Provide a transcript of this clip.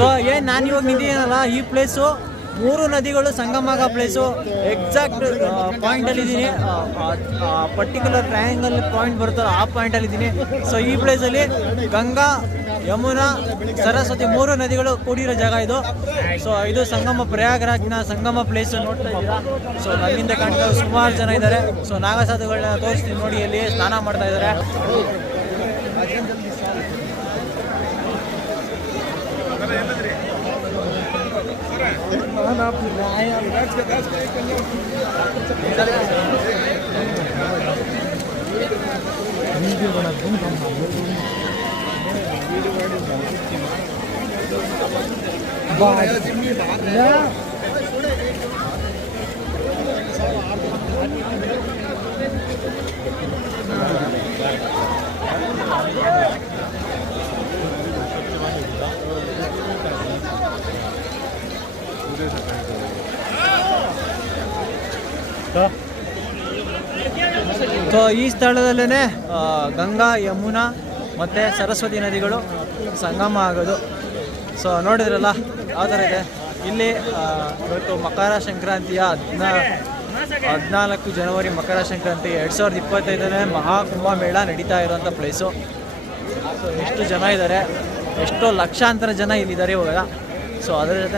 So ಏನು ನಾನು ಇವಾಗ ನಿಂತಿದ್ದೀನಲ್ಲ, ಈ ಪ್ಲೇಸು 3 ನದಿಗಳು ಸಂಗಮ ಆಗೋ ಪ್ಲೇಸು. ಎಕ್ಸಾಕ್ಟ್ ಪಾಯಿಂಟಲ್ಲಿ ಇದ್ದೀನಿ, ಪರ್ಟಿಕ್ಯುಲರ್ ಟ್ರಯಾಂಗಲ್ ಪಾಯಿಂಟ್ ಬರುತ್ತಲ್ಲ ಆ ಪಾಯಿಂಟಲ್ಲಿ ಇದ್ದೀನಿ. ಸೊ ಈ ಪ್ಲೇಸಲ್ಲಿ ಗಂಗಾ, ಯಮುನಾ, ಸರಸ್ವತಿ 3 ನದಿಗಳು ಕೂಡಿರೋ ಜಾಗ ಇದು. ಸೊ ಇದು ಸಂಗಮ, ಪ್ರಯಾಗ್ರಾಜ್ನ ಸಂಗಮ ಪ್ಲೇಸ್ ನೋಡ್ತಾ ಇದ್ದೀರಾ. ಸೊ ನನ್ನಿಂದ ಕಾಣ್ತಾ ಸುಮಾರು ಜನ ಇದ್ದಾರೆ. ಸೊ ನಾಗಸಾಧುಗಳನ್ನ ತೋರಿಸ್ತೀನಿ ನೋಡಿ, ಅಲ್ಲಿ ಸ್ನಾನ ಮಾಡ್ತಾ ಇದ್ದಾರೆ. ಸೊ ಈ ಸ್ಥಳದಲ್ಲೇ ಗಂಗಾ, ಯಮುನಾ ಮತ್ತು ಸರಸ್ವತಿ ನದಿಗಳು ಸಂಗಮ ಆಗೋದು. ಸೊ ನೋಡಿದ್ರಲ್ಲ ಯಾವ ಥರ ಇದೆ. ಇಲ್ಲಿ ಇವತ್ತು ಮಕರ ಸಂಕ್ರಾಂತಿಯ 14 ಜನವರಿ ಮಕರ ಸಂಕ್ರಾಂತಿ 2025ನೇ ಮಹಾಕುಂಭಮೇಳ ನಡೀತಾ ಇರೋಂಥ ಪ್ಲೇಸು. ಸೊ ಎಷ್ಟು ಜನ ಇದ್ದಾರೆ, ಎಷ್ಟೋ ಲಕ್ಷಾಂತರ ಜನ ಇಲ್ಲಿದ್ದಾರೆ ಇವಾಗ. ಸೊ ಅದರ ಜೊತೆ